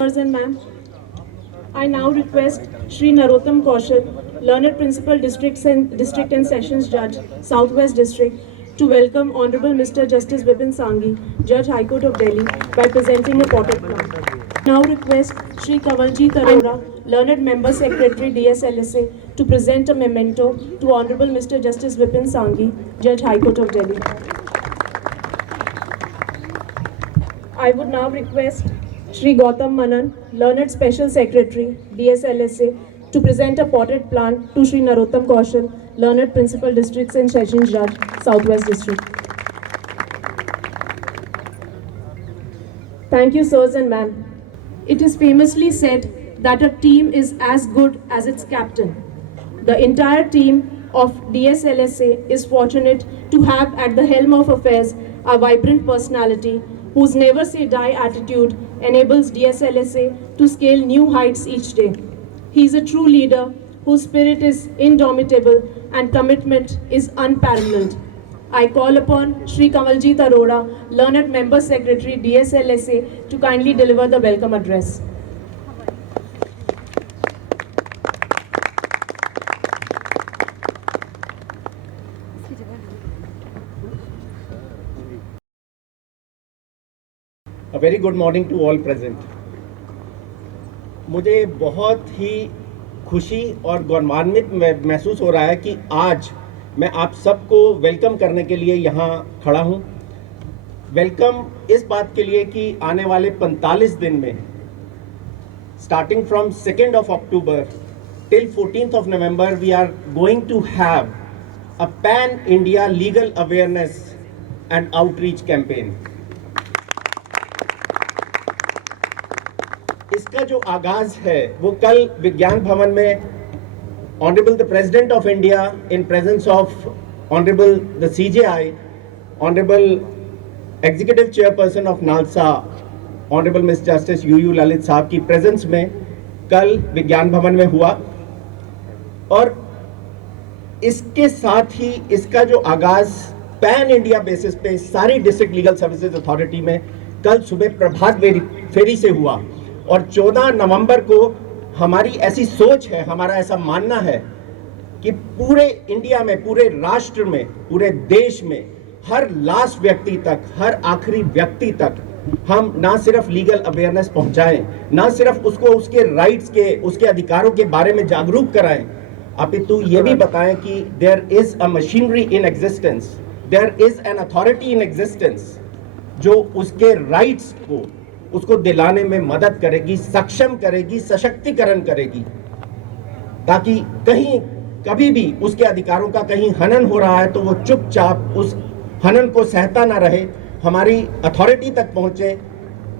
And ma'am, I now request Shri Narottam Kaushal, Learned Principal District and Sessions Judge, Southwest District, to welcome Honorable Mr. Justice Vipin Sanghi, Judge High Court of Delhi, by presenting a potted plant. Now request Shri Kamaljeet Arora, Learned Member Secretary DSLSA, to present a memento to Honorable Mr. Justice Vipin Sanghi, Judge High Court of Delhi. I would now request Shri Gautam Manan, Learned Special Secretary, DSLSA, to present a potted plant to Shri Narottam Kaushal, Learned Principal Districts and Sessions Judge, Southwest District. Thank you, sirs and ma'am. It is famously said that a team is as good as its captain. The entire team of DSLSA is fortunate to have at the helm of affairs a vibrant personality whose never say die attitude enables DSLSA to scale new heights each day. He is a true leader whose spirit is indomitable and commitment is unparalleled. I call upon Shri Kamaljeet Arora, Learned Member Secretary DSLSA, to kindly deliver the welcome address. A very good morning to all present. मुझे बहुत ही खुशी और गौरवान्वित महसूस हो रहा है कि आज मैं आप सबको वेलकम करने के लिए यहाँ खड़ा हूँ। वेलकम इस बात के लिए कि आने वाले 45 दिन में starting from 2nd of October till 14th of November we are going to have a pan India legal awareness and outreach campaign. इसका जो आगाज है वो कल विज्ञान भवन में honourable the president of India in presence of honourable the CJI, honourable executive chairperson of NALSA, honourable miss justice UU Lalit साहब की presence में कल विज्ञान भवन में हुआ। और इसके साथ ही इसका जो आगाज पैन इंडिया बेसिस पे सारी डिस्ट्रिक्ट लीगल सर्विसेज अथॉरिटी में कल सुबह प्रभात फेरी से हुआ। और 14 नवंबर को हमारी ऐसी सोच है, हमारा ऐसा मानना है कि पूरे इंडिया में, पूरे राष्ट्र में, पूरे देश में हर लास्ट व्यक्ति तक, हर आखिरी व्यक्ति तक हम ना सिर्फ लीगल अवेयरनेस पहुंचाएं, ना सिर्फ उसको उसके राइट्स के, उसके अधिकारों के बारे में जागरूक कराएं, अपितु ये भी बताएं कि there is a machinery in existence, there is an authority in existence जो उसके राइट्स को उसको दिलाने में मदद करेगी, सक्षम करेगी, सशक्तिकरण करेगी, ताकि कहीं कभी भी उसके अधिकारों का कहीं हनन हो रहा है तो वो चुपचाप उस हनन को सहता ना रहे, हमारी अथॉरिटी तक पहुंचे,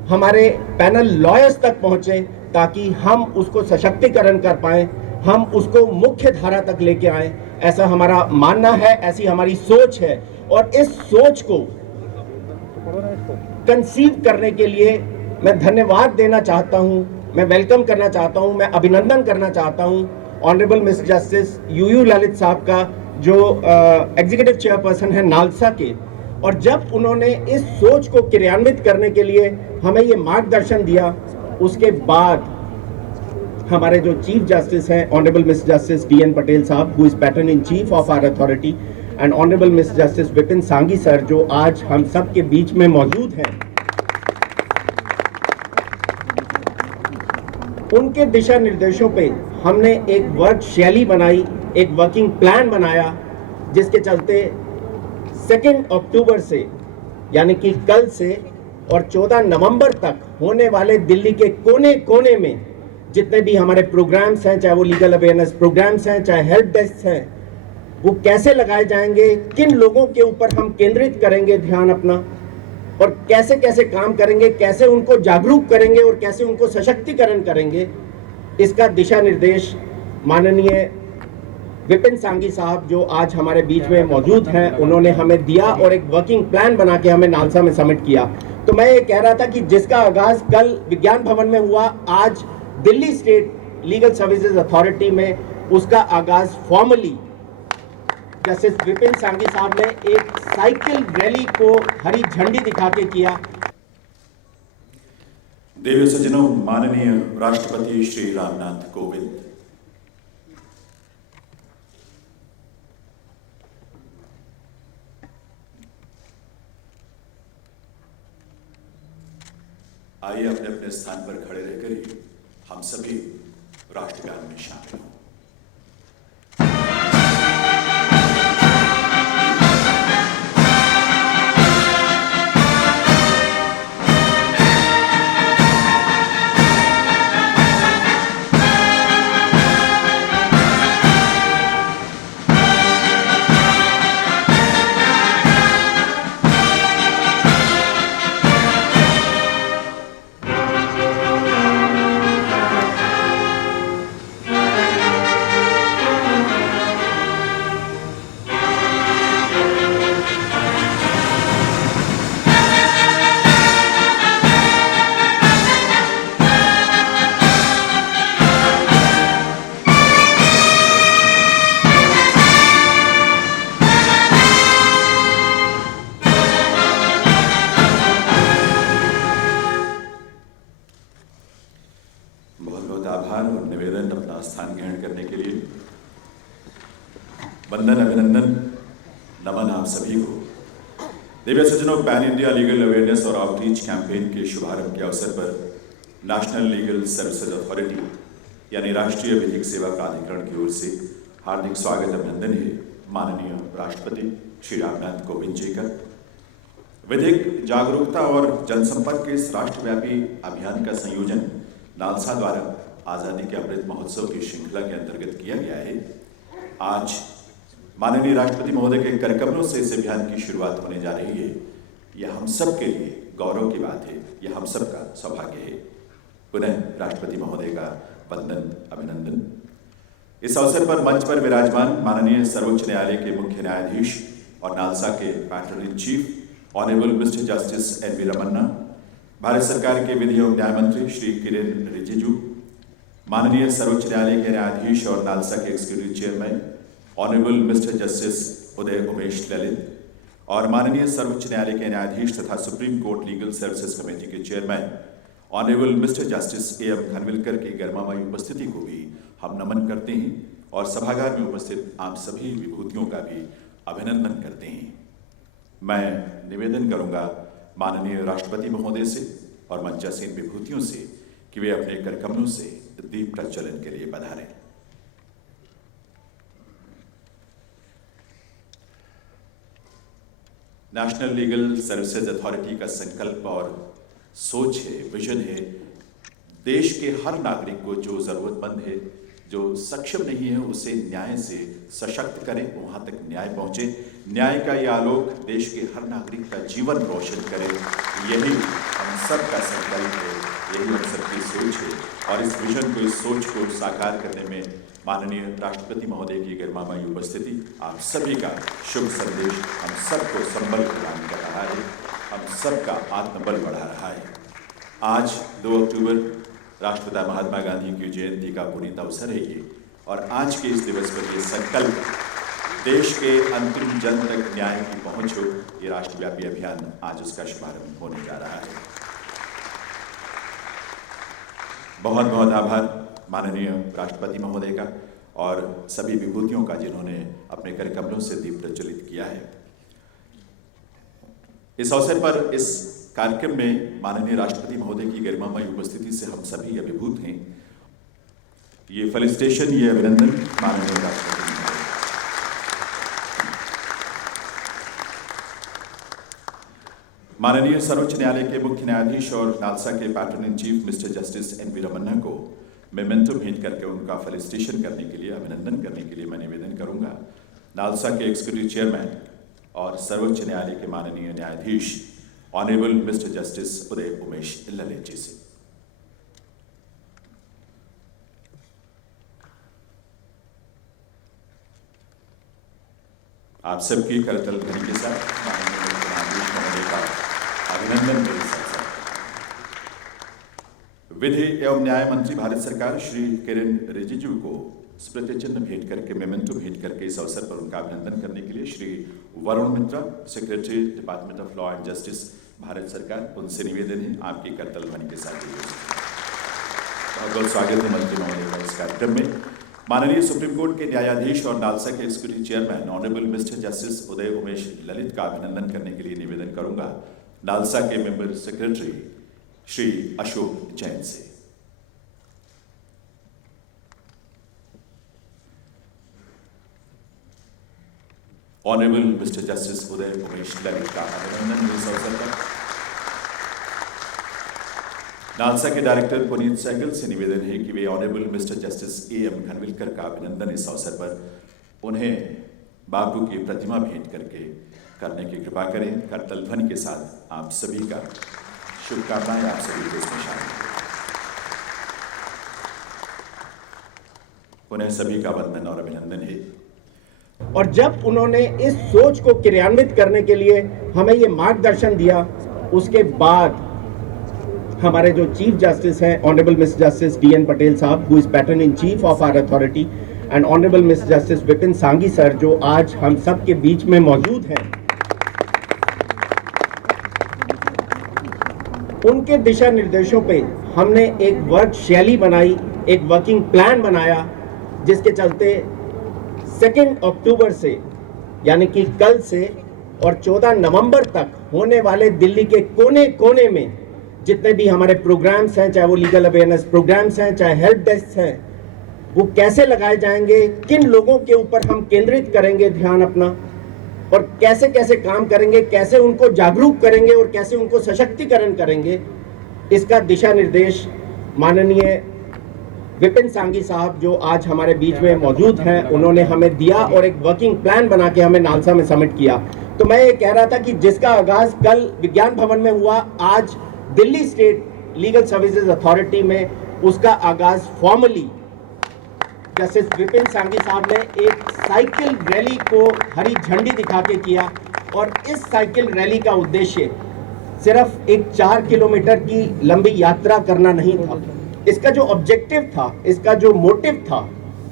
हमारे पैनल लॉयर्स तक पहुंचे, ताकि हम उसको सशक्तिकरण कर पाएं, हम उसको मुख्य धारा तक लेके आएं। ऐसा हमारा मानना है, ऐसी हमारी सोच है। और इस सोच को कंसीव करने के लिए मैं धन्यवाद देना चाहता हूं, मैं वेलकम करना चाहता हूं, मैं अभिनंदन करना चाहता हूं honourable miss justice UU Lalit साहब का, जो एग्जीक्यूटिव चेयरपर्सन है नालसा के। और जब उन्होंने इस सोच को क्रियान्वित करने के लिए हमें ये मार्गदर्शन दिया, उसके बाद हमारे जो चीफ जस्टिस हैं honourable miss justice DN Patel sahab, who is patron in chief of our authority, and honourable miss justice Vipin Sanghi sir, जो आज हम सब के बीच में मौजूद हैं, उनके दिशा निर्देशों पे हमने एक वर्क शैली बनाई, एक वर्किंग प्लान बनाया, जिसके चलते 2 अक्टूबर से यानी कि कल से और 14 नवंबर तक होने वाले दिल्ली के कोने कोने में जितने भी हमारे प्रोग्राम्स हैं, चाहे वो लीगल अवेयरनेस प्रोग्राम्स हैं, चाहे हेल्प डेस्क हैं, वो कैसे लगाए जाएंगे, किन लोगों के ऊपर हम केंद्रित करेंगे ध्यान अपना, और कैसे कैसे काम करेंगे, कैसे उनको जागरूक करेंगे और कैसे उनको सशक्तिकरण करेंगे, इसका दिशा निर्देश माननीय विपिन सांघी साहब, जो आज हमारे बीच में मौजूद हैं, उन्होंने हमें दिया और एक वर्किंग प्लान बना के हमें नालसा में सबमिट किया। तो मैं ये कह रहा था कि जिसका आगाज कल विज्ञान भवन में हुआ, आज Delhi state legal services authority में उसका आगाज फॉर्मली जस्टिस विपिन सांघी साहब ने एक साइकिल रैली को हरी झंडी दिखा के किया। देवी सज्जनों, माननीय राष्ट्रपति श्री रामनाथ कोविंद, आइए अपने अपने स्थान पर खड़े रहकर ही हम सभी राष्ट्रगान में शामिल हों। आभार और निवेदन अपना स्थान ग्रहण करने के लिए। वंदन, अभिनंदन, नमन आप सभी को। दिव्य सज्जनों, पैन इंडिया लीगल अवेयरनेस और आउटरीच कैंपेन के शुभारंभ के अवसर पर नेशनल लीगल सर्विसेज अथॉरिटी यानी राष्ट्रीय विधिक सेवा प्राधिकरण की ओर से हार्दिक स्वागत अभिनंदन है माननीय राष्ट्रपति श्री रामनाथ कोविंद जी का। विधिक जागरूकता और जनसंपर्क के इस राष्ट्रव्यापी अभियान का संयोजन नालसा द्वारा आज़ादी के अमृत महोत्सव की श्रृंखला के अंतर्गत किया गया है। आज माननीय राष्ट्रपति महोदय के कर कमलों से इस अभियान की शुरुआत होने जा रही है। यह हम सब के लिए गौरव की बात है, यह हम सब का सौभाग्य है। पुनः राष्ट्रपति महोदय का वंदन, अभिनंदन। इस अवसर पर मंच पर विराजमान माननीय सर्वोच्च न्यायालय के मुख्य न्यायाधीश और नालसा के patron in chief honourable mister justice NV Ramana, Bharat सरकार के विधि एवं न्याय मंत्री श्री किरेन रिजिजू, माननीय सर्वोच्च न्यायालय के न्यायाधीश और नालसा के executive chairman honourable mister justice Uday Umesh Lalit और माननीय सर्वोच्च न्यायालय के न्यायाधीश तथा supreme court legal services committee के chairman honourable mister justice AM Khanwilkar की गर्मामयी उपस्थिति को भी हम नमन करते हैं और सभागार में उपस्थित आप सभी विभूतियों का भी अभिनंदन करते हैं। मैं निवेदन करूंगा माननीय राष्ट्रपति महोदय से और मंचासीन विभूतियों से कि वे अपने कर कमलों से दीप प्रज्वलन के लिए पधारें। नेशनल लीगल सर्विसेज अथॉरिटी का संकल्प और सोच है, विजन है, देश के हर नागरिक को जो जरूरतमंद है, जो सक्षम नहीं है, उसे न्याय से सशक्त करें, वहां तक न्याय पहुंचे, न्याय का यह आलोक देश के हर नागरिक का जीवन रोशन करे। यही हम सब का संकल्प है, यही हम सबकी सोच है और इस विजन को, इस सोच को साकार करने में माननीय राष्ट्रपति महोदय की गरिमामयी उपस्थिति आप सभी का शुभ संदेश हम सबको संबल प्रदान कर रहा है, हम सबका आत्मबल बढ़ा रहा है। आज 2 अक्टूबर राष्ट्रपिता महात्मा गांधी की जयंती का पुनीत अवसर है ये, और आज के इस दिवस पर ये संकल्प देश के अंतिम जन तक न्याय की पहुंच हो, ये राष्ट्रव्यापी अभियान आज उसका शुभारंभ होने जा रहा है। बहुत बहुत आभार। माननीय राष्ट्रपति महोदय का और सभी विभूतियों का जिन्होंने अपने करकमलों से दीप प्रज्वलित किया है। इस अवसर पर इस कार्यक्रम में माननीय राष्ट्रपति महोदय की गरिमामय उपस्थिति से हम सभी अभिभूत हैं। ये फेलिसिटेशन, ये अभिनंदन माननीय राष्ट्रपति महोदय। माननीय सर्वोच्च न्यायालय के मुख्य न्यायाधीश और नालसा के patron in chief mister justice N V Ramana को मेमेंटो भेंट करके उनका फेलिसिटेशन करने के लिए, अभिनंदन करने के लिए मैं निवेदन करूंगा नालसा के एग्जीक्यूटिव चेयरमैन और सर्वोच्च न्यायालय के माननीय न्यायाधीश honourable mister justice Uday Umesh Lalit ji से। आप सबकी करतल ध्वनि के साथ माननीय न्यायाधीश महोदय का अभिनंदन मेरे साथ। विधि एवं न्याय मंत्री भारत सरकार श्री किरेन रिजिजू को स्मृति चिन्ह भेंट करके, मेमेंटो भेंट करके इस अवसर पर उनका अभिनंदन करने के लिए Shri Varun Mitra, secretary department of law and justice Bharat सरकार, उनसे निवेदन है आपकी करतल ध्वनि के साथ। बहुत बहुत स्वागत है मंत्री महोदय का इस कार्यक्रम में। माननीय सुप्रीम कोर्ट के न्यायाधीश और नालसा के executive chairman honourable mister justice Uday Umesh Lalit का अभिनंदन करने के लिए निवेदन करूंगा नालसा के मेंबर सेक्रेटरी श्री अशोक जैन से। Honourable mister justice Uday Umesh Lalit का अभिनंदन इस अवसर पर। नालसा के डायरेक्टर पुनीत सहगल से निवेदन है कि वे honourable mister justice A M Khanwilkar का अभिनंदन इस अवसर पर उन्हें बापू की प्रतिमा भेंट करके करने की कृपा करें। करतल ध्वनि के साथ आप सभी का शुभकामनाएं, आप सभी को इसमें शामिल करें। उन्हें सभी का वंदन और अभिनंदन है। और जब उन्होंने इस सोच को क्रियान्वित करने के लिए हमें ये मार्गदर्शन दिया, उसके बाद हमारे जो चीफ जस्टिस हैं honourable mister justice DN. Patel sahab, who is patron in chief of our authority, and honourable mister justice Vipin Sanghi sir, जो आज हम सब के बीच में मौजूद हैं, उनके दिशा निर्देशों पे हमने एक वर्क शैली बनाई, एक वर्किंग प्लान बनाया, जिसके चलते 2 अक्टूबर से यानी कि कल से और 14 नवंबर तक होने वाले दिल्ली के कोने कोने में जितने भी हमारे प्रोग्राम्स हैं, चाहे वो लीगल अवेयरनेस प्रोग्राम्स हैं, चाहे हेल्प डेस्क हैं, वो कैसे लगाए जाएंगे, किन लोगों के ऊपर हम केंद्रित करेंगे ध्यान अपना, और कैसे कैसे काम करेंगे, कैसे उनको जागरूक करेंगे और कैसे उनको सशक्तिकरण करेंगे, इसका दिशा निर्देश माननीय विपिन सांघी साहब, जो आज हमारे बीच में मौजूद हैं, उन्होंने हमें दिया और एक वर्किंग प्लान बना के हमें नालसा में सबमिट किया। तो मैं ये कह रहा था कि जिसका आगाज कल विज्ञान भवन में हुआ, आज Delhi state legal services authority में उसका आगाज फॉर्मली जस्टिस विपिन सांघी साहब ने एक साइकिल रैली को हरी झंडी दिखा के किया। और इस साइकिल रैली का उद्देश्य सिर्फ एक 4 किलोमीटर की लंबी यात्रा करना नहीं था। इसका जो ऑब्जेक्टिव था, इसका जो मोटिव था,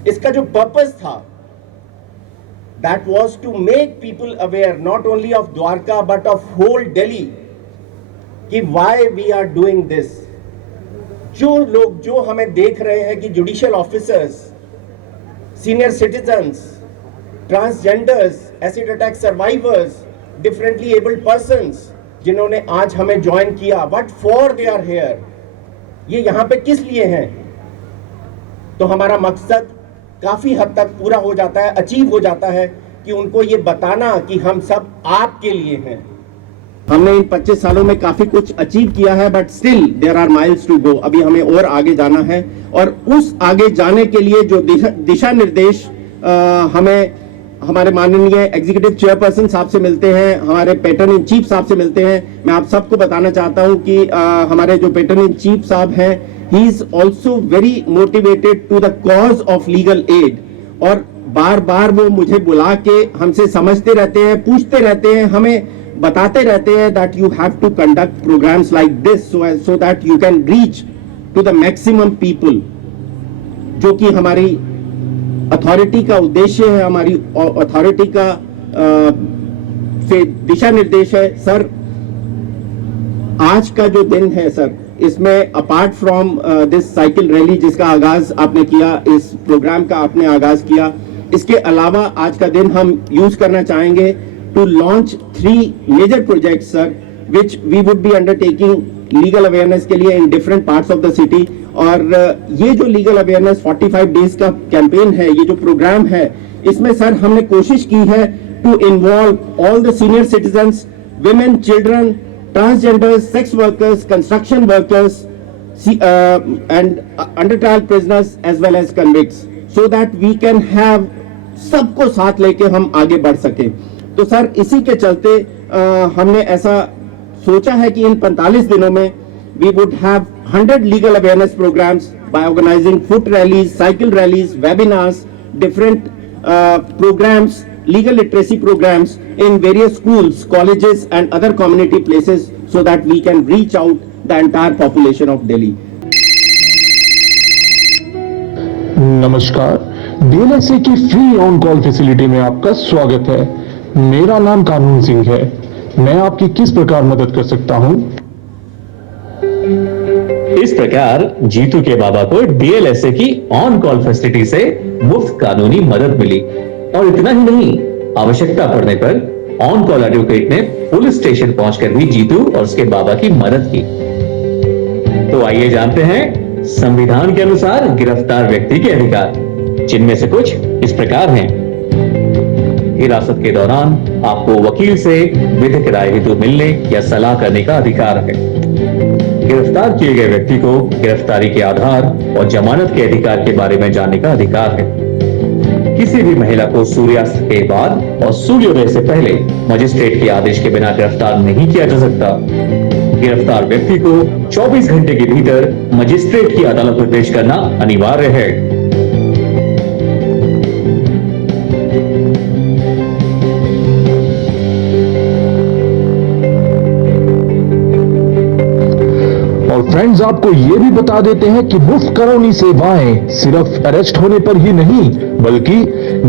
इसका जो पर्पस था, that was to make people aware not only of Dwarka but of whole Delhi कि why we are doing this। जो लोग जो हमें देख रहे हैं कि judicial officers, senior citizens, transgenders, acid attack survivors, differently abled persons जिन्होंने आज हमें ज्वाइन किया, what for they are here, ये यहाँ पे किस लिए हैं, तो हमारा मकसद काफी हद तक पूरा हो जाता है, अचीव हो जाता है कि उनको ये बताना कि हम सब आपके लिए हैं। हमने इन 25 सालों में काफी कुछ अचीव किया है, but still there are miles to go. अभी हमें और आगे जाना है, और उस आगे जाने के लिए जो दिशा निर्देश हमें हमारे माननीय एग्जीक्यूटिव चेयरपर्सन साहब से मिलते हैं, हमारे पैटर्न इन चीफ साहब से मिलते हैं। मैं आप सबको बताना चाहता हूं कि हमारे जो पैटर्न इन चीफ साहब हैं, he is also very motivated to the cause of legal aid, और बार बार वो मुझे बुला के हमसे समझते रहते हैं, पूछते रहते हैं, हमें बताते रहते हैं that you have to conduct programs like this so that you can reach to the maximum people, जो कि हमारी अथॉरिटी का उद्देश्य है, हमारी अथॉरिटी का दिशा निर्देश है। सर, आज का जो दिन है सर, इसमें apart from this cycle rally जिसका आगाज आपने किया, इस प्रोग्राम का आपने आगाज किया, इसके अलावा आज का दिन हम यूज करना चाहेंगे to launch 3 major projects sir, which we would be undertaking legal awareness के लिए in different parts of the city. और ये जो लीगल अवेयरनेस 45 डेज का कैंपेन है, ये जो प्रोग्राम है, इसमें सर हमने कोशिश की है to involve all the senior citizens, women, children, transgenders, sex workers, construction workers, and under trial prisoners as well as convicts, so that we can have सबको साथ लेके हम आगे बढ़ सके। तो सर इसी के चलते हमने ऐसा सोचा है कि इन 45 दिनों में we would have 100 legal awareness programs by organizing foot rallies, cycle rallies, webinars, different programs, legal literacy programs in various schools, colleges and other community places, so that we can reach out the entire population of Delhi. नमस्कार, DLSA की free on call facility में आपका स्वागत है। मेरा नाम कानून सिंह है। मैं आपकी किस प्रकार मदद कर सकता हूं? इस प्रकार जीतू के बाबा को डीएलएसए की ऑन कॉल फैसिलिटी से मुफ्त कानूनी मदद मिली, और इतना ही नहीं, आवश्यकता पड़ने पर ऑन कॉल एडवोकेट ने पुलिस स्टेशन पहुंचकर भी जीतू और उसके बाबा की मदद की। तो आइए जानते हैं संविधान के अनुसार गिरफ्तार व्यक्ति के अधिकार, जिनमें से कुछ इस प्रकार हैं। हिरासत के दौरान आपको वकील से विधिक राय हेतु मिलने या सलाह करने का अधिकार है। गिरफ्तार किए गए व्यक्ति को गिरफ्तारी के आधार और जमानत के अधिकार के बारे में जानने का अधिकार है। किसी भी महिला को सूर्यास्त के बाद और सूर्योदय से पहले मजिस्ट्रेट के आदेश के बिना गिरफ्तार नहीं किया जा सकता। गिरफ्तार व्यक्ति को 24 घंटे के भीतर मजिस्ट्रेट की अदालत में पेश करना अनिवार्य है। फ्रेंड्स, आपको ये भी बता देते हैं कि मुफ्त कानूनी सेवाएं सिर्फ अरेस्ट होने पर ही नहीं, बल्कि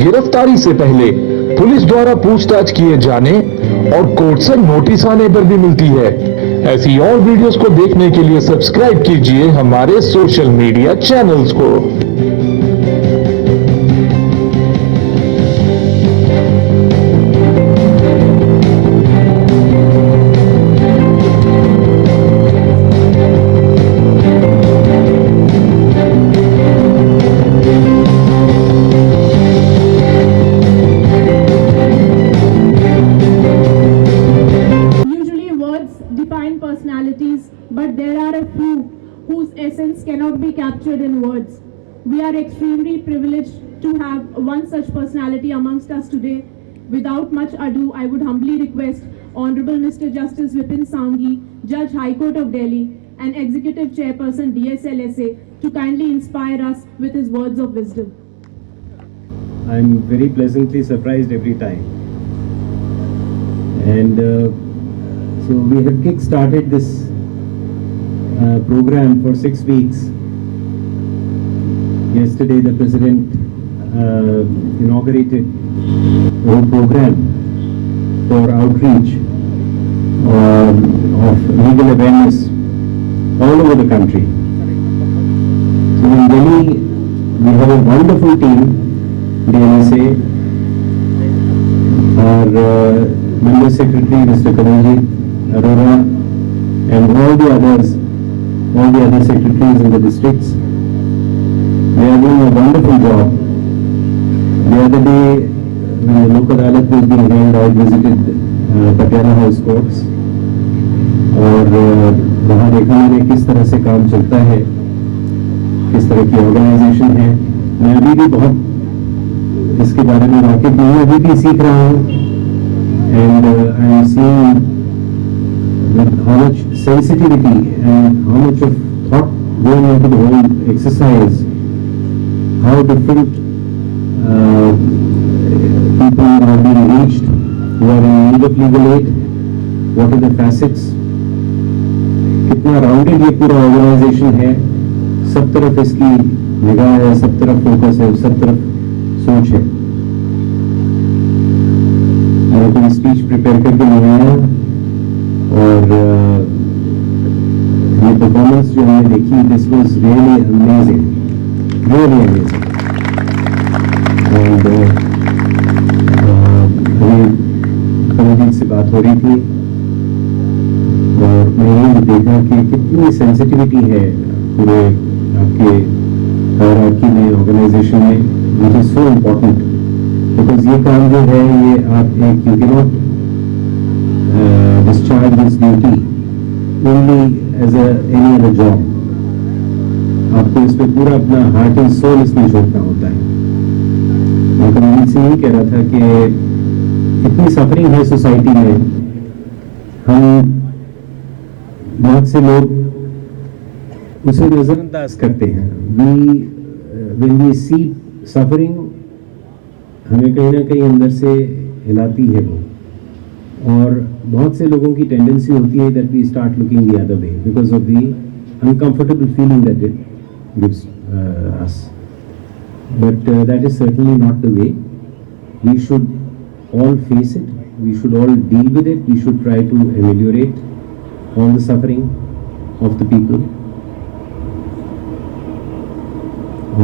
गिरफ्तारी से पहले पुलिस द्वारा पूछताछ किए जाने और कोर्ट से नोटिस आने पर भी मिलती है। ऐसी और वीडियोस को देखने के लिए सब्सक्राइब कीजिए हमारे सोशल मीडिया चैनल्स को। But there are a few whose essence cannot be captured in words. We are extremely privileged to have one such personality amongst us today. Without much ado, I would humbly request Honorable Mr. Justice Vipin Sanghi, Judge High Court of Delhi and Executive Chairperson DSLSA to kindly inspire us with his words of wisdom. I'm very pleasantly surprised every time. And so we have kick-started this program for 6 weeks. Yesterday the President inaugurated a whole program for outreach of legal awareness all over the country. So in Delhi we have a wonderful team, DLSA, our Member Secretary Mr. Karanjit Arora and all the other secretaries in the districts. They are doing a wonderful job. The other day, when the Lok Adalat was being held, I visited Patiala House Courts. और वहाँ देखा मैंने किस तरह से काम चलता है, किस तरह की ऑर्गेनाइजेशन है। मैं अभी भी बहुत इसके बारे में वाकिफ नहीं हूँ, अभी भी सीख रहा हूँ। And I am seeing how much sensitivity and how much of thought going into the whole exercise, how different people are being reached who are in need of legal aid, what are the facets, कितना rounded ये पूरा organisation है, सब तरफ इसकी निगाह है, सब तरफ फोकस है, सब तरफ सोच है। मैं कोई स्पीच प्रिपेयर करके नहीं आया और ये परफॉर्मेंस जो हमने देखी, this was really amazing, really amazing. And Kamaljeet से बात हो रही थी और मैंने ये देखा कि कितनी सेंसिटिविटी है पूरे आपके हायरार्की में, ऑर्गेनाइजेशन में, which is so important. Because ये काम जो है, ये आप एक you can not discharge this duty only as any other job. आपको इसमें पूरा अपना हार्ट एंड सोल इसमें जोड़ना होता है। मैं कमलजीत से यही कह रहा था कि इतनी सफरिंग है सोसाइटी में, हम बहुत से लोग उसे नजरअंदाज करते हैं। when we see suffering, हमें कहीं ना कहीं अंदर से हिलाती है वो, और बहुत से लोगों की टेंडेंसी होती है that we start looking the other way because of the uncomfortable feeling that it gives us, but that is certainly not the way. We should all face it, we should all deal with it, we should try to ameliorate all the suffering of the people.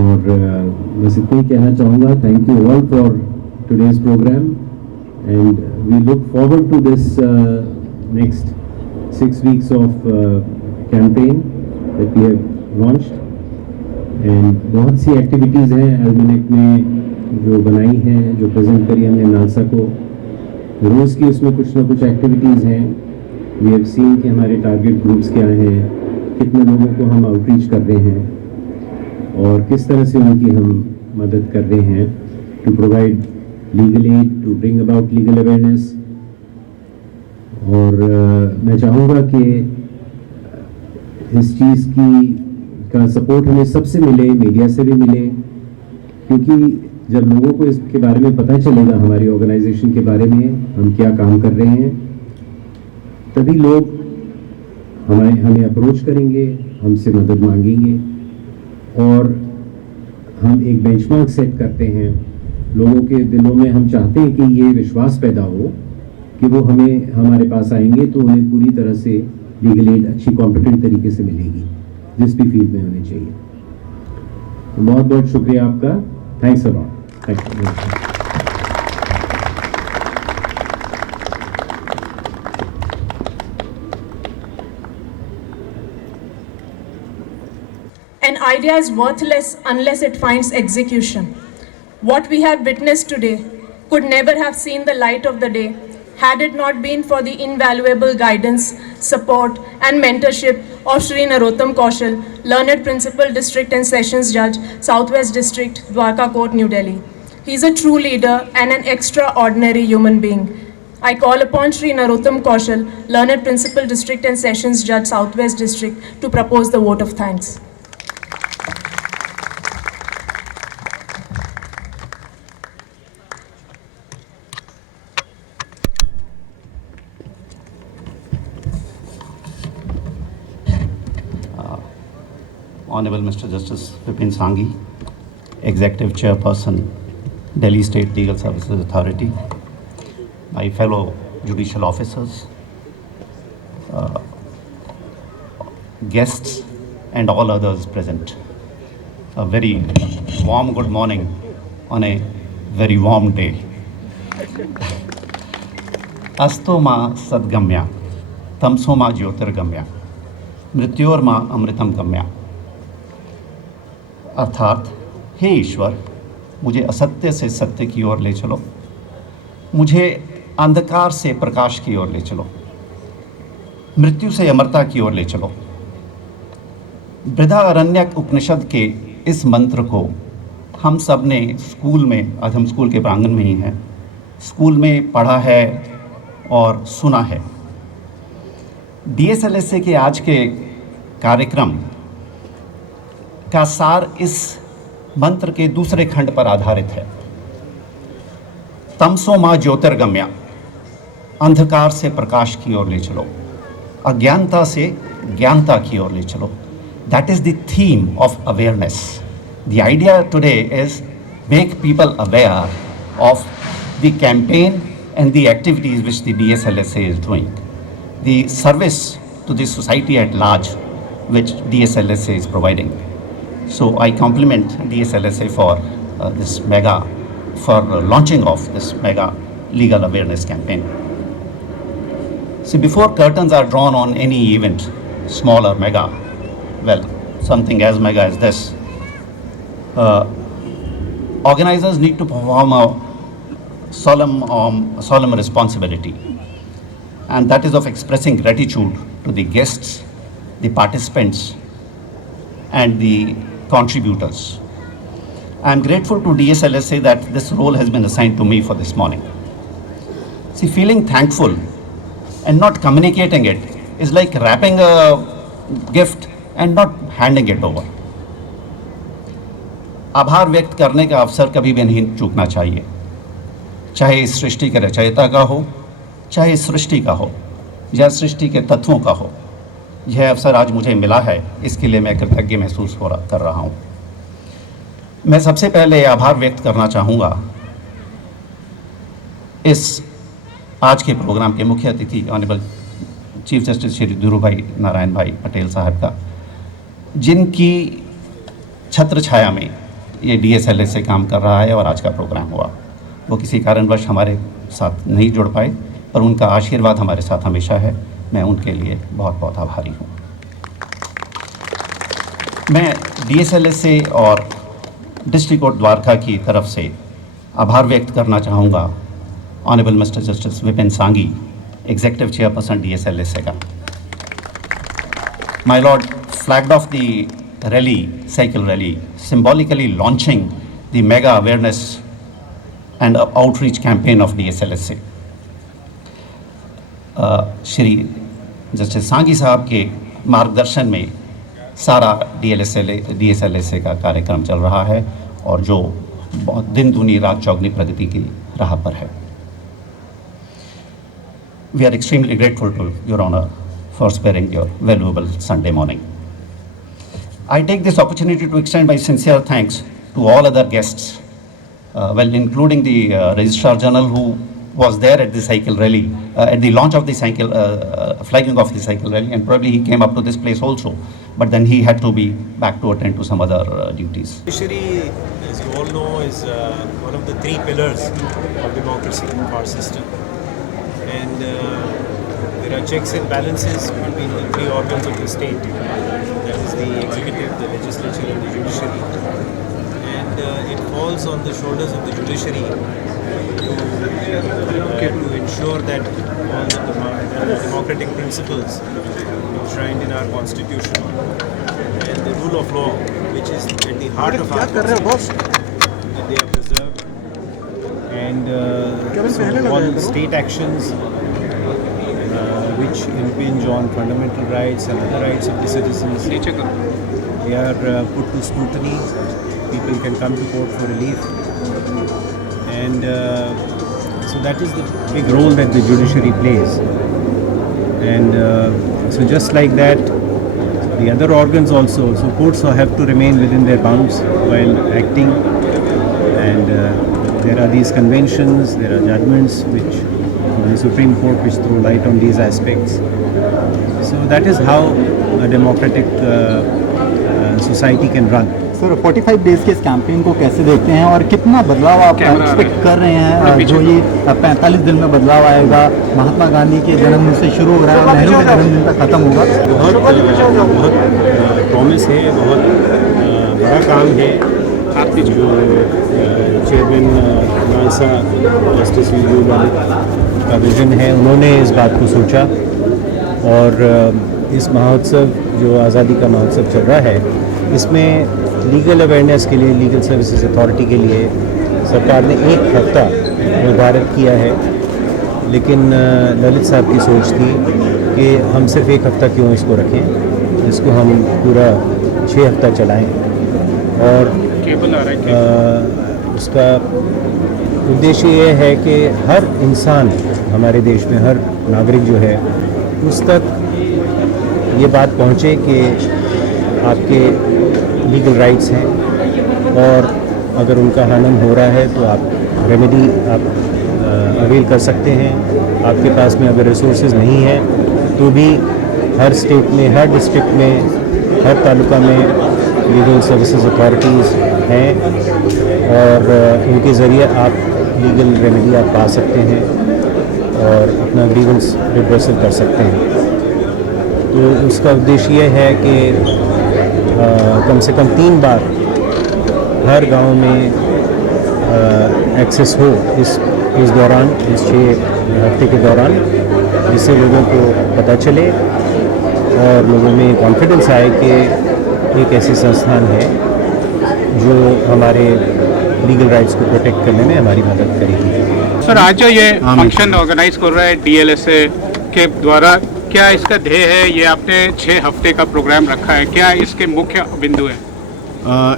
और बस इतना ही कहना चाहूँगा, thank you all for today's program, and we look forward to this next 6 weeks of campaign that we have launched, and बहुत सी activities हैं एल्मेनेक में जो बनाई हैं, जो प्रेजेंट करी हमने नालसा को। रोज़ की उसमें कुछ ना कुछ एक्टिविटीज़ हैं। वी हैव सीन कि हमारे टारगेट ग्रुप्स क्या हैं, कितने लोगों को हम आउटरीच कर रहे हैं और किस तरह से उनकी हम मदद कर रहे हैं to provide legal aid, to bring about legal awareness. और मैं चाहूँगा कि इस चीज़ का सपोर्ट हमें सबसे मिले, मीडिया से भी मिले, क्योंकि जब लोगों को इसके बारे में पता चलेगा, हमारी ऑर्गेनाइजेशन के बारे में, हम क्या काम कर रहे हैं, तभी लोग हमें अप्रोच करेंगे, हमसे मदद मांगेंगे। और हम एक बेंचमार्क सेट करते हैं लोगों के दिलों में। हम चाहते हैं कि ये विश्वास पैदा हो कि वो हमारे पास आएंगे तो उन्हें पूरी तरह से लीगल एड अच्छी कॉम्पिटेंट तरीके से मिलेगी, जिस भी फील्ड में होनी चाहिए। तो बहुत बहुत शुक्रिया आपका। Thanks a lot. Thank you. An idea is worthless unless it finds execution. What we have witnessed today could never have seen the light of the day had it not been for the invaluable guidance, support and mentorship of Shri Narottam Kaushal, Learned Principal District and Sessions Judge, Southwest District, Dwarka Court, New Delhi. He is a true leader and an extraordinary human being. I call upon Shri Narottam Kaushal, Learned Principal District and Sessions Judge, Southwest District, to propose the vote of thanks. Honorable Mr. Justice Vipin Sanghi, Executive Chairperson, Delhi State Legal Services Authority, my fellow judicial officers, guests and all others present. A very warm good morning on a very warm day. Asto ma sadgamya, tamso ma jyotirgamya, मृत्योर माँ अमृतम गम्या। अर्थात हे ईश्वर, मुझे असत्य से सत्य की ओर ले चलो, मुझे अंधकार से प्रकाश की ओर ले चलो, मृत्यु से अमरता की ओर ले चलो। बृहदारण्यक उपनिषद के इस मंत्र को हम सब ने स्कूल में, आज हम स्कूल के प्रांगण में ही हैं, स्कूल में पढ़ा है और सुना है। DSLSA के आज के कार्यक्रम का सार इस मंत्र के दूसरे खंड पर आधारित है। तमसो मां ज्योतिर्गम्या, अंधकार से प्रकाश की ओर ले चलो, अज्ञानता से ज्ञानता की ओर ले चलो। That is the theme of awareness. The idea today is make people aware of the campaign and the activities which the DSLSA is doing, the service to the society at large, which DSLSA is providing. So I compliment DSLSA for launching of this mega legal awareness campaign. See, before curtains are drawn on any event, small or mega, well, something as mega as this, organizers need to perform a solemn responsibility, and that is of expressing gratitude to the guests, the participants, and the contributors. I am grateful to DSLSA that this role has been assigned to me for this morning. See, feeling thankful and not communicating it is like wrapping a gift and not handing it over. आभार व्यक्त करने का अवसर कभी भी नहीं चूकना चाहिए, चाहे इस सृष्टि के रचयिता का हो, चाहे इस सृष्टि का हो, या सृष्टि के तत्वों का हो। यह अवसर आज मुझे मिला है, इसके लिए मैं कृतज्ञ महसूस कर रहा हूँ। मैं सबसे पहले आभार व्यक्त करना चाहूँगा इस आज के प्रोग्राम के मुख्य अतिथि honourable chief justice Shri Dhirubhai Narayan भाई पटेल साहब का, जिनकी छत्र छाया में ये DSLSA काम कर रहा है और आज का प्रोग्राम हुआ। वो किसी कारणवश हमारे साथ नहीं जुड़ पाए, पर उनका आशीर्वाद हमारे साथ हमेशा है। मैं उनके लिए बहुत बहुत आभारी हूँ। मैं DSLSA और डिस्ट्रिक्ट कोर्ट द्वारका की तरफ से आभार व्यक्त करना चाहूँगा ऑनरेबल मिस्टर जस्टिस विपिन सांगी, एग्जीक्यूटिव चेयरपर्सन DSLSA का। My Lord flagged off the cycle rally, symbolically launching the mega awareness and outreach campaign of DSLSA. Shri justice सांगी साहब के मार्गदर्शन में सारा DSLSA का कार्यक्रम चल रहा है और जो बहुत दिन दूनी रात चौगनी प्रगति की राह पर है। We are extremely grateful to Your Honor for sparing your valuable Sunday morning. I take this opportunity to extend my sincere thanks to all other guests, including the Registrar General who was there at the cycle rally, at the launch of the cycle, flagging of the cycle rally, and probably he came up to this place also, but then he had to be back to attend to some other duties. Judiciary, as you all know, is one of the three pillars of democracy in our system. And there are checks and balances between the three organs of the state, that is the executive, the legislature and the judiciary. And it falls on the shoulders of the judiciary to ensure that all the democratic principles enshrined in our constitution and the rule of law, which is at the heart of our constitution, that they are preserved. And so all state actions which impinge on fundamental rights and other rights of the citizens, they are put to scrutiny. People can come to court for relief. And so that is the big role that the judiciary plays. And so just like that, the other organs also, so courts have to remain within their bounds while acting. And there are these conventions, there are judgments which the Supreme Court which throw light on these aspects. So that is how a democratic society can run. Sir 45 days के इस campaign को कैसे देखते हैं और कितना बदलाव आप एक्सपेक्ट कर रहे हैं? जो ये 45 दिन में बदलाव आएगा, महात्मा गांधी के जन्मदिन से शुरू हो रहा है और नेहरू के जन्मदिन तक खत्म होगा। बहुत प्रॉमिस है, बहुत बड़ा काम है। जो चेयरमैन नालसा जस्टिस का विजन है, उन्होंने इस बात को सोचा और इस महोत्सव जो आज़ादी का महोत्सव चल रहा है, इसमें लीगल अवेयरनेस के लिए, लीगल सर्विसेज अथॉरिटी के लिए सरकार ने एक हफ्ता निर्धारित किया है। लेकिन ललित साहब की सोच थी कि हम सिर्फ एक हफ्ता क्यों इसको रखें, इसको हम पूरा 6 हफ्ता चलाएं। और उसका उद्देश्य ये है कि हर इंसान हमारे देश में, हर नागरिक जो है, उस तक ये बात पहुँचे कि आपके लीगल राइट्स हैं और अगर उनका हनन हो रहा है तो आप रेमेडी आप अवेल कर सकते हैं। आपके पास में अगर रिसोर्सेज नहीं हैं तो भी हर स्टेट में, हर डिस्ट्रिक्ट में हर तालुका में लीगल सर्विसेज अथॉरिटीज़ हैं और इनके ज़रिए आप लीगल रेमेडी आप पा सकते हैं और अपना ग्रीवेंस रिवर्सल कर सकते हैं। तो उसका उद्देश्य ये है कि कम से कम 3 बार हर गांव में एक्सेस हो इस दौरान, इस 6 हफ्ते के दौरान, जिससे लोगों को पता चले और लोगों में कॉन्फिडेंस आए कि एक ऐसी संस्थान है जो हमारे लीगल राइट्स को प्रोटेक्ट करने में हमारी मदद करेगी। सर, आज जो ये फंक्शन ऑर्गेनाइज कर रहा है DLSA के द्वारा, क्या इसका ध्येय है? ये आपने 6 हफ्ते का प्रोग्राम रखा है, क्या इसके मुख्य बिंदु है?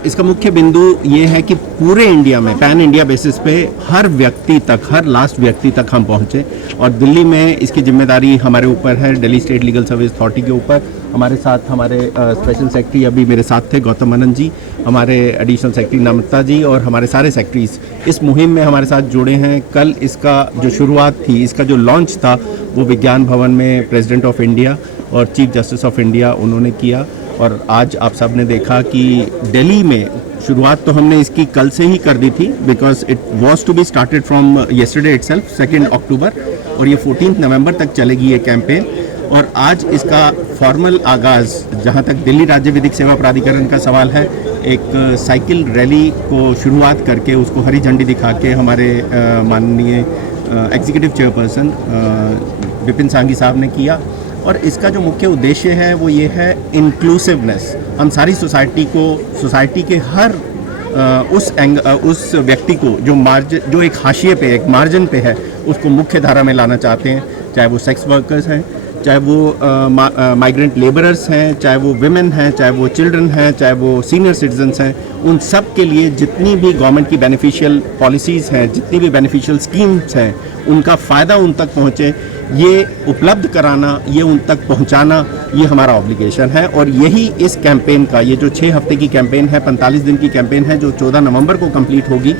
इसका मुख्य बिंदु ये है कि पूरे इंडिया में पैन इंडिया बेसिस पे हर व्यक्ति तक, हर लास्ट व्यक्ति तक हम पहुँचे, और दिल्ली में इसकी जिम्मेदारी हमारे ऊपर है, Delhi state legal service authority के ऊपर। हमारे साथ हमारे स्पेशल सेक्रेटरी अभी मेरे साथ थे गौतम मनन जी, हमारे एडिशनल सेक्रेटरी नम्रता जी और हमारे सारे सेक्रेटरीज इस मुहिम में हमारे साथ जुड़े हैं। कल इसका जो शुरुआत थी, इसका जो लॉन्च था, वो विज्ञान भवन में प्रेसिडेंट ऑफ इंडिया और चीफ जस्टिस ऑफ इंडिया उन्होंने किया। और आज आप सब ने देखा कि दिल्ली में शुरुआत तो हमने इसकी कल से ही कर दी थी, because it was to be started from yesterday itself 2 October, और ये 14 नवंबर तक चलेगी ये कैंपेन। और आज इसका फॉर्मल आगाज़, जहाँ तक दिल्ली राज्य विधिक सेवा प्राधिकरण का सवाल है, एक साइकिल रैली को शुरुआत करके उसको हरी झंडी दिखा के हमारे माननीय एग्जीक्यूटिव चेयरपर्सन विपिन सांघी साहब ने किया। और इसका जो मुख्य उद्देश्य है वो ये है इंक्लूसिवनेस। हम सारी सोसाइटी के हर उस व्यक्ति को जो एक हाशिए पे, एक मार्जिन पे है, उसको मुख्य धारा में लाना चाहते हैं, चाहे वो सेक्स वर्कर्स हैं, चाहे वो माइग्रेंट लेबरर्स हैं, चाहे वो विमेन हैं, चाहे वो चिल्ड्रन हैं, चाहे वो सीनियर सिटीजन्स हैं। उन सब के लिए जितनी भी गवर्नमेंट की बेनिफिशियल पॉलिसीज़ हैं, जितनी भी बेनिफिशियल स्कीम्स हैं, उनका फ़ायदा उन तक पहुँचे, ये उपलब्ध कराना, ये उन तक पहुंचाना, ये हमारा ऑब्लिगेशन है। और यही इस कैंपेन का, ये जो 6 हफ्ते की कैंपेन है, 45 दिन की कैंपेन है, जो 14 नवंबर को कंप्लीट होगी।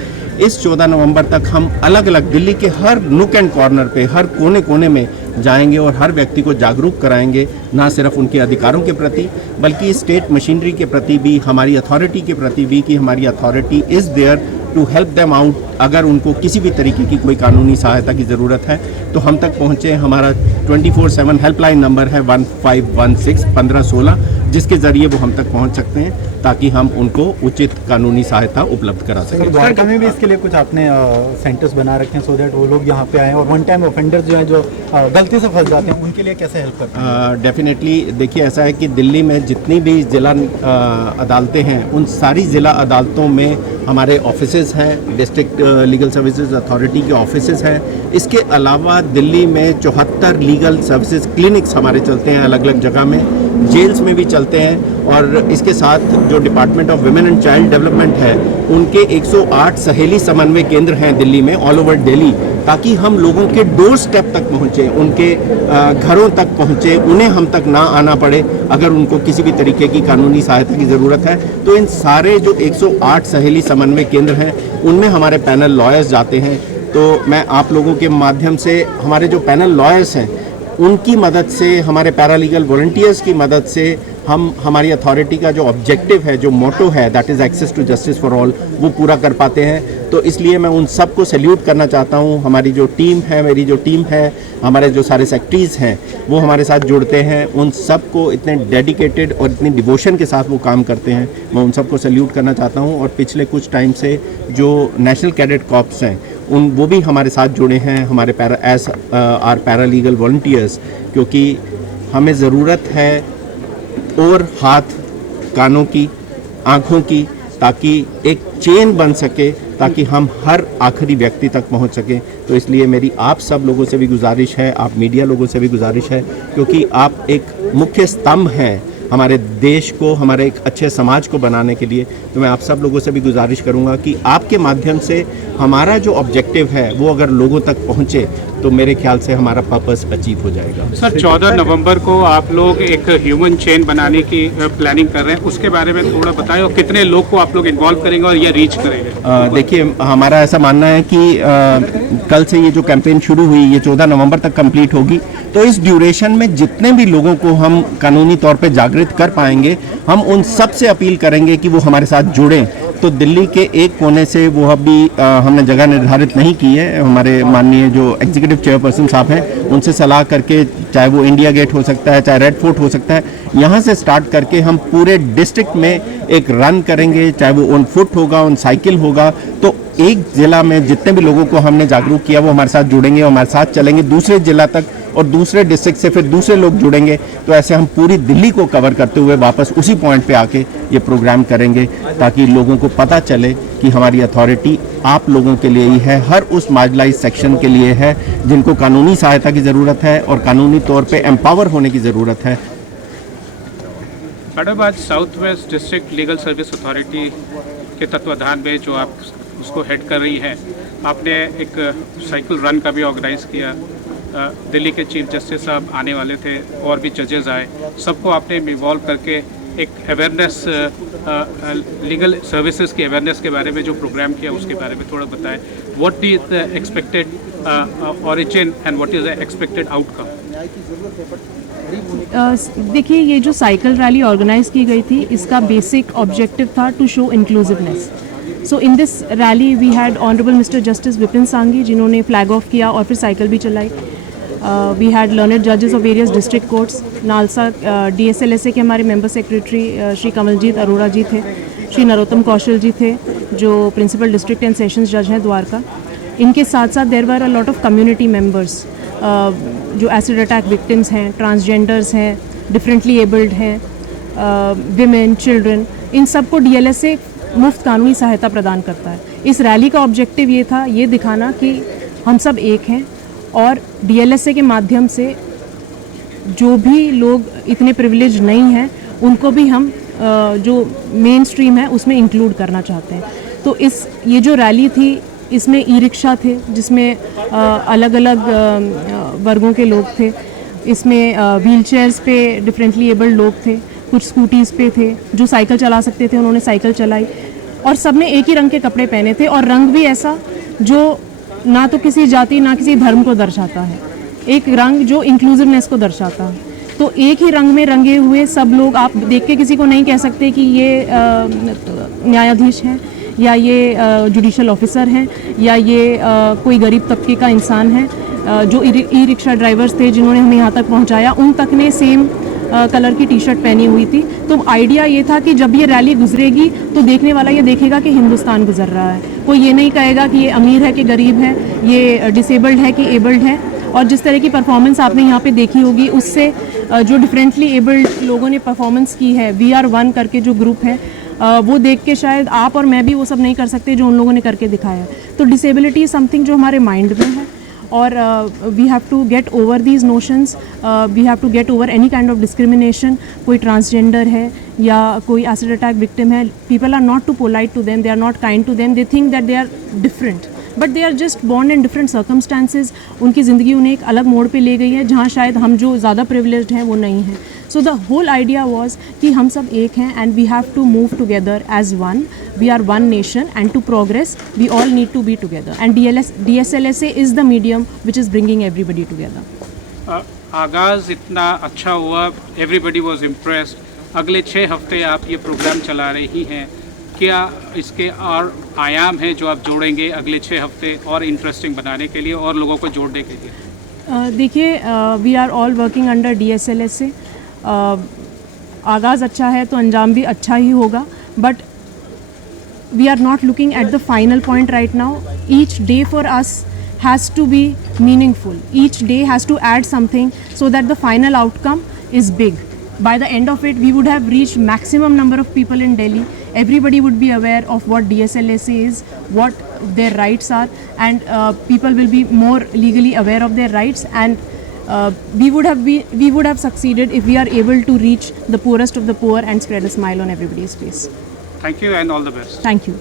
इस 14 नवंबर तक हम अलग अलग दिल्ली के हर नुक एंड कॉर्नर पे, हर कोने कोने में जाएंगे और हर व्यक्ति को जागरूक कराएंगे, ना सिर्फ उनके अधिकारों के प्रति, बल्कि स्टेट मशीनरी के प्रति भी, हमारी अथॉरिटी के प्रति भी, कि हमारी authority is there to help them out. अगर उनको किसी भी तरीके की कोई कानूनी सहायता की ज़रूरत है तो हम तक पहुँचे। हमारा 24/7 हेल्पलाइन नंबर है 1516, जिसके ज़रिए वो हम तक पहुँच सकते हैं, ताकि हम उनको उचित कानूनी सहायता उपलब्ध करा सकें। द्वारका में भी इसके लिए कुछ आपने सेंटर्स बना रखे हैं, सो दैट वो लोग यहाँ पे आएँ, और वन टाइम ऑफेंडर्स जो हैं, जो गलती से फंस जाते हैं, उनके लिए कैसे हेल्प करते हैं? डेफिनेटली देखिए, ऐसा है कि दिल्ली में जितनी भी ज़िला अदालतें हैं, उन सारी ज़िला अदालतों में हमारे ऑफिसेज हैं, डिस्ट्रिक्ट लीगल सर्विसेज अथॉरिटी के ऑफिसेज हैं। इसके अलावा दिल्ली में 74 लीगल सर्विसेज क्लिनिक्स हमारे चलते हैं अलग अलग जगह में, जेल्स में भी चलते हैं। और इसके साथ जो department of women and child development है, उनके 108 सहेली समन्वय केंद्र हैं दिल्ली में, ऑल ओवर दिल्ली, ताकि हम लोगों के डोर स्टेप तक पहुँचे, उनके घरों तक पहुँचे, उन्हें हम तक ना आना पड़े अगर उनको किसी भी तरीके की कानूनी सहायता की ज़रूरत है। तो इन सारे जो 108 सहेली समन्वय केंद्र हैं, उनमें हमारे पैनल लॉयर्स जाते हैं। तो मैं आप लोगों के माध्यम से, हमारे जो पैनल लॉयर्स हैं उनकी मदद से, हमारे पैरालीगल वॉलंटियर्स की मदद से, हम हमारी अथॉरिटी का जो ऑब्जेक्टिव है, जो मोटो है, that is access to justice for all, वो पूरा कर पाते हैं। तो इसलिए मैं उन सब को सैल्यूट करना चाहता हूँ। हमारी जो टीम है, मेरी जो टीम है, हमारे जो सारे सेक्रेटरीज़ हैं, वो हमारे साथ जुड़ते हैं। उन सब को इतने डेडिकेटेड और इतनी डिवोशन के साथ वो काम करते हैं, मैं उन सब को सैल्यूट करना चाहता हूँ। और पिछले कुछ टाइम से जो नेशनल कैडेट कॉर्प्स हैं, वो भी हमारे साथ जुड़े हैं, हमारे आर पैरालीगल वॉलंटियर्स, क्योंकि हमें ज़रूरत है और हाथ, कानों की, आँखों की, ताकि एक चेन बन सके, ताकि हम हर आखिरी व्यक्ति तक पहुंच सकें। तो इसलिए मेरी आप सब लोगों से भी गुजारिश है, आप मीडिया लोगों से भी गुजारिश है, क्योंकि आप एक मुख्य स्तंभ हैं हमारे देश को, हमारे एक अच्छे समाज को बनाने के लिए। तो मैं आप सब लोगों से भी गुजारिश करूंगा कि आपके माध्यम से हमारा जो ऑब्जेक्टिव है वो अगर लोगों तक पहुंचे, तो मेरे ख्याल से हमारा पर्पस अचीव हो जाएगा। सर 14 नवंबर को आप लोग एक ह्यूमन चेन बनाने की प्लानिंग कर रहे हैं, उसके बारे में थोड़ा बताएं और कितने लोग को आप लोग इन्वॉल्व करेंगे और ये रीच करेंगे? देखिए, हमारा ऐसा मानना है कि कल से ये जो कैंपेन शुरू हुई ये 14 नवंबर तक कंप्लीट होगी, तो इस ड्यूरेशन में जितने भी लोगों को हम कानूनी तौर पे जागृत कर पाएंगे, हम उन सब से अपील करेंगे कि वो हमारे साथ जुड़ें। तो दिल्ली के एक कोने से वो अभी हमने जगह निर्धारित नहीं की है, हमारे माननीय जो एग्जीक्यूटिव चेयरपर्सन साहब हैं उनसे सलाह करके, चाहे वो इंडिया गेट हो सकता है, चाहे रेड फोर्ट हो सकता है, यहाँ से स्टार्ट करके हम पूरे डिस्ट्रिक्ट में एक रन करेंगे, चाहे वो ऑन फुट होगा, ऑन साइकिल होगा। तो एक जिला में जितने भी लोगों को हमने जागरूक किया वो हमारे साथ जुड़ेंगे, हमारे साथ चलेंगे दूसरे जिला तक, और दूसरे डिस्ट्रिक्ट से फिर दूसरे लोग जुड़ेंगे। तो ऐसे हम पूरी दिल्ली को कवर करते हुए वापस उसी पॉइंट पे आके ये प्रोग्राम करेंगे, ताकि लोगों को पता चले कि हमारी अथॉरिटी आप लोगों के लिए ही है, हर उस मार्जिनलाइज्ड सेक्शन के लिए है जिनको कानूनी सहायता की ज़रूरत है और कानूनी तौर पे एम्पावर होने की ज़रूरत है। मैडम, आज south west district legal service authority के तत्वाधान में जो आप उसको हेड कर रही हैं, आपने एक साइकिल रन का भी ऑर्गेनाइज़ किया। दिल्ली के चीफ जस्टिस साहब आने वाले थे और भी जजेस आए, सबको आपने इन्वॉल्व करके एक अवेयरनेस, लीगल सर्विसेज की अवेयरनेस के बारे में जो प्रोग्राम किया उसके बारे में थोड़ा बताएं। What is the expected origin and what is the expected outcome? देखिए, ये जो साइकिल रैली ऑर्गेनाइज की गई थी, इसका बेसिक ऑब्जेक्टिव था to show inclusiveness. So in this rally we had honourable mister justice Vipin Sanghi, जिन्होंने फ्लैग ऑफ किया और फिर साइकिल भी चलाई। वी हैड लर्नड जजेस of various district courts. NALSA DSLSA के हमारे मेंबर सेक्रेटरी श्री कमलजीत अरोड़ा जी थे, श्री नरोत्तम कौशल जी थे जो प्रिंसिपल डिस्ट्रिक्ट एंड सेशंस जज हैं द्वारका। इनके साथ साथ there were a lot of community members जो एसिड अटैक विक्टिम्स हैं, ट्रांसजेंडर्स हैं, डिफरेंटली एबल्ड हैं, विमेन, चिल्ड्रन, इन सबको DLSA मुफ्त कानूनी सहायता प्रदान करता है। इस रैली का ऑब्जेक्टिव ये था, ये दिखाना कि हम सब एक हैं और DLSA के माध्यम से जो भी लोग इतने प्रिविलेज नहीं हैं उनको भी हम जो मेन स्ट्रीम है उसमें इंक्लूड करना चाहते हैं। तो ये जो रैली थी, इसमें ई-रिक्शा थे जिसमें अलग अलग वर्गों के लोग थे, इसमें व्हील चेयर्स पे डिफरेंटली एबल्ड लोग थे, कुछ स्कूटीज़ पे थे, जो साइकिल चला सकते थे उन्होंने साइकिल चलाई, और सब ने एक ही रंग के कपड़े पहने थे और रंग भी ऐसा जो ना तो किसी जाति ना किसी धर्म को दर्शाता है, एक रंग जो इंक्लूसिवनेस को दर्शाता है। तो एक ही रंग में रंगे हुए सब लोग, आप देख के किसी को नहीं कह सकते कि ये न्यायाधीश हैं या ये जुडिशल ऑफिसर हैं या ये कोई गरीब तबके का इंसान है। जो ई-रिक्शा ड्राइवर्स थे जिन्होंने हमें यहाँ तक पहुँचाया, उन तक ने सेम कलर की टी शर्ट पहनी हुई थी। तो आइडिया ये था कि जब ये रैली गुजरेगी तो देखने वाला ये देखेगा कि हिंदुस्तान गुजर रहा है, कोई ये नहीं कहेगा कि ये अमीर है कि गरीब है, ये डिसेबल्ड है कि एबल्ड है। और जिस तरह की परफॉर्मेंस आपने यहाँ पे देखी होगी, उससे जो डिफरेंटली एबल्ड लोगों ने परफॉर्मेंस की है, VR1 करके जो ग्रुप है, वो देख के शायद आप और मैं भी वो सब नहीं कर सकते जो उन लोगों ने करके दिखाया है। तो डिसेबिलिटी समथिंग जो हमारे माइंड में है, और we have to get over these notions, we have to get over any kind of discrimination. कोई ट्रांसजेंडर है या कोई एसिड अटैक विक्टिम है, people are not too polite to them, they are not kind to them, they think that they are different, but they are just born in different circumstances. उनकी ज़िंदगी उन्हें एक अलग मोड़ पे ले गई है जहाँ शायद हम जो ज़्यादा प्रिविलेज्ड हैं वो नहीं हैं। So the whole idea was कि हम सब एक हैं and we have to move together as one, we are one nation, and to progress we all need to be together, and DSLSA is the medium which is bringing everybody together. Aagaz इतना अच्छा हुआ, everybody was impressed. अगले 6 हफ्ते आप ये programme चला रही हैं, क्या इसके और आयाम हैं जो आप जोड़ेंगे अगले 6 हफ्ते और इंटरेस्टिंग बनाने के लिए और लोगों को जोड़ने के लिए? देखिए, we are all working under DSLSA। Aagaz अच्छा है तो अंजाम भी अच्छा ही होगा, but we are not looking at the final point right now. Each day for us has to be meaningful. Each day has to add something so that the final outcome is big. By the end of it, we would have reached maximum number of people in Delhi. Everybody would be aware of what DSLSA is, what their rights are, and people will be more legally aware of their rights, and we would have succeeded if we are able to reach the poorest of the poor and spread a smile on everybody's face. Thank you and all the best. Thank you.